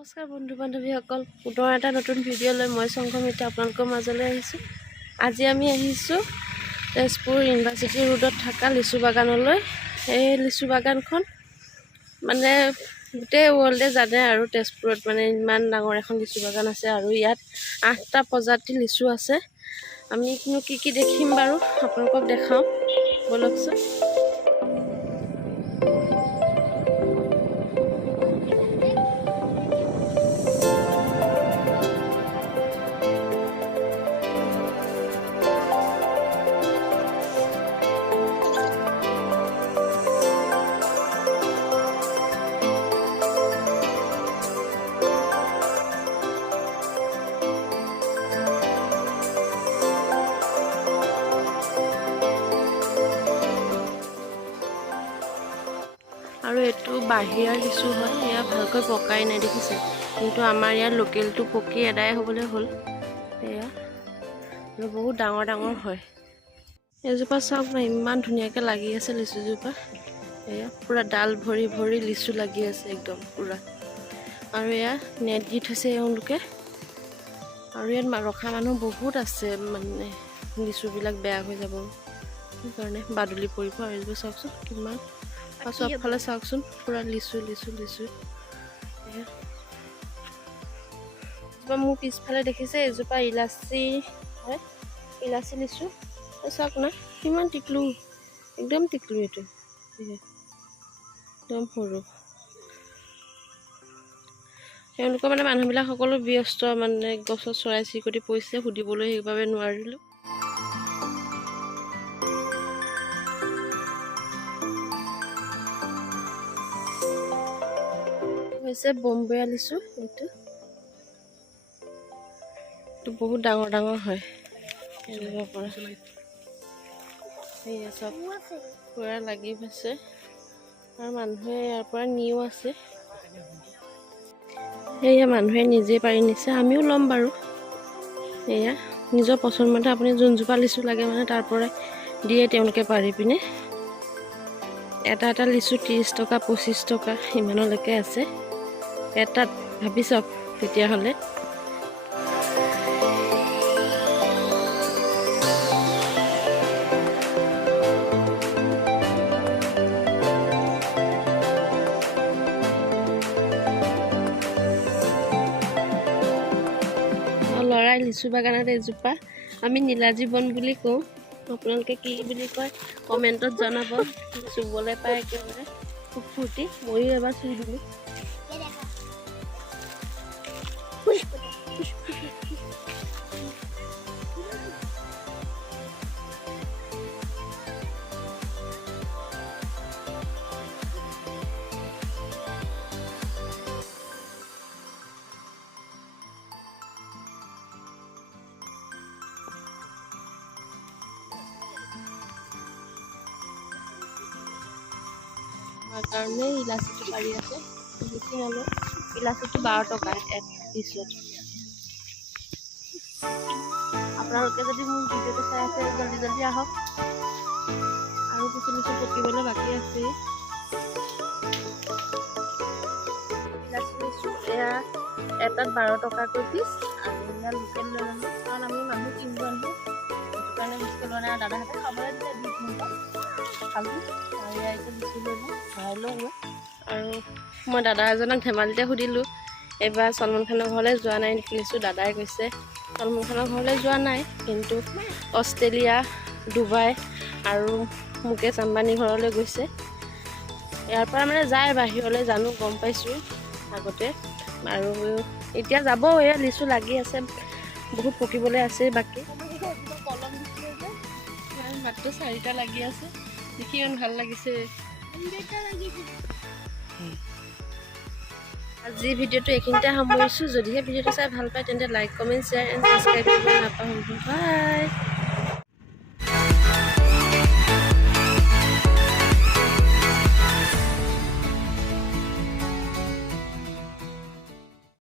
নমস্কাৰ বন্ধু বান্ধৱীসকল, পুনৰ এটা নতুন ভিডিঅ' লৈ মই সংঘমিতা আপোনালোকৰ মাজলৈ আহিছোঁ। আজি আমি আহিছোঁ তেজপুৰ ইউনিভাৰ্চিটি ৰোডত থকা লিচু বাগানলৈ। এই লিচু বাগানখন মানে গোটেই ৱৰ্ল্ডে জানে আৰু তেজপুৰত মানে ইমান ডাঙৰ এখন লিচু বাগান আছে আৰু ইয়াত 8টা প্ৰজাতিৰ লিচু আছে। আমি কি দেখিম বাৰু আপোনালোকক দেখাওঁ, বলকচোন। আৰু এইটো বাহিৰৰ লিচু হয়, এয়া ভালকৈ পকাই নাই দেখিছে, কিন্তু আমাৰ ইয়াৰ লোকেলটো পকি এদাই হ'বলৈ হ'ল। এয়া বহুত ডাঙৰ ডাঙৰ হয়। এজোপা চাওক না, ইমান ধুনীয়াকৈ লাগি আছে লিচুজোপা। এয়া পূৰা ডাল ভৰি ভৰি লিচু লাগি আছে একদম পূৰা। আৰু এয়া নেট দি থৈছে এওঁলোকে। আৰু ইয়াত ৰখা মানুহ বহুত আছে, মানে লিচুবিলাক বেয়া হৈ যাব সেইকাৰণে বাদুলি পৰিব। আৰু এইবোৰ চাওকচোন কিমান, আৰু চবফালে চাওকচোন পূৰা লিচু লিচু লিচু। এজোপা মোৰ পিছফালে দেখিছে, এজোপা ইলাচি হয়, ইলাচি লিচু। চাওক না কিমান টিকলু, একদম টিকলু, এইটো একদম সৰু। তেওঁলোকৰ মানে মানুহবিলাক সকলো ব্যস্ত, মানে গছত চৰাই চিৰিকটি পৰিছে সুধিবলৈ, সেইবাবে নোৱাৰিলোঁ। হৈছে বম্বেয়া লিচু। এইটো বহুত ডাঙৰ ডাঙৰ হয়। সেয়া চব পূৰা লাগি আছে আৰু মানুহে ইয়াৰ পৰা নিও আছে। সেয়া মানুহে নিজে পাৰি নিছে, আমিও ল'ম বাৰু। এয়া নিজৰ পচন্দমতে আপুনি যোনজোপা লিচু লাগে মানে তাৰ পৰাই দিয়ে তেওঁলোকে পাৰি পিনে। এটা এটা লিচু 30 টকা 25 টকা ইমানলৈকে আছে এটাত, ভাবি চাওক তেতিয়াহ'লে। লৰাই লিচু বাগানত এজোপা আমি নীলাজী বন বুলি কওঁ, আপোনালোকে কি বুলি কয় কমেণ্টত জনাব। চুবলৈ পাই একেবাৰে খুব ফূৰ্তি, ময়ো এবাৰ চুই দিলোঁ। কাৰণে ইলাচিটো পাৰি আছে, বেছি নলয়। ইলাচিটো 12 টকা এক পিছত। আপোনালোকে যদি মোৰ ভিডিঅ'টো চাই আছে জলদি জলদি আহক, আৰু কিছু লিচু পকিবলৈ বাকী আছে। ইলাচি লিচু এয়া এটাত 12 টকাকৈ পিচ। আৰু এয়া লোকেল লৈ ল'লোঁ, কাৰণ আমি মানুহ কিনিব আনো, সেইটো কাৰণে বেছিকৈ লোৱা নাই। আৰু দাদাহঁতে খাবলৈ দিলে 2-3টা খালোঁ। আৰু এয়া এতিয়া লিচু লৈ লওঁ, ভৰাই লওঁ মই। আৰু মই দাদা এজনক ধেমালিতে সুধিলোঁ, এইবাৰ চলমান খানৰ ঘৰলৈ যোৱা নাই নেকি লিচু? দাদাই কৈছে চলমান খানৰ ঘৰলৈ যোৱা নাই, কিন্তু অষ্ট্ৰেলিয়া, ডুবাই আৰু মুকেশ আম্বানী ঘৰলৈ গৈছে। ইয়াৰ পৰা মানে যায় বাহিৰলৈ, জানো গম পাইছোঁ আগতে। আৰু এতিয়া যাব। এয়া লিচু লাগি আছে, বহুত পকিবলৈ আছে বাকী। কলম দিছিলে যে মাত্ৰ 4টা লাগি আছে, দেখি ইমান ভাল লাগিছে। আজি ভিডিঅ'টো এইখিনিতে সামৰিছোঁ। যদিহে ভিডিঅ'টো চাই ভাল পায় তেন্তে like comment share and subscribe কৰিব নাপাহৰিব। বাই।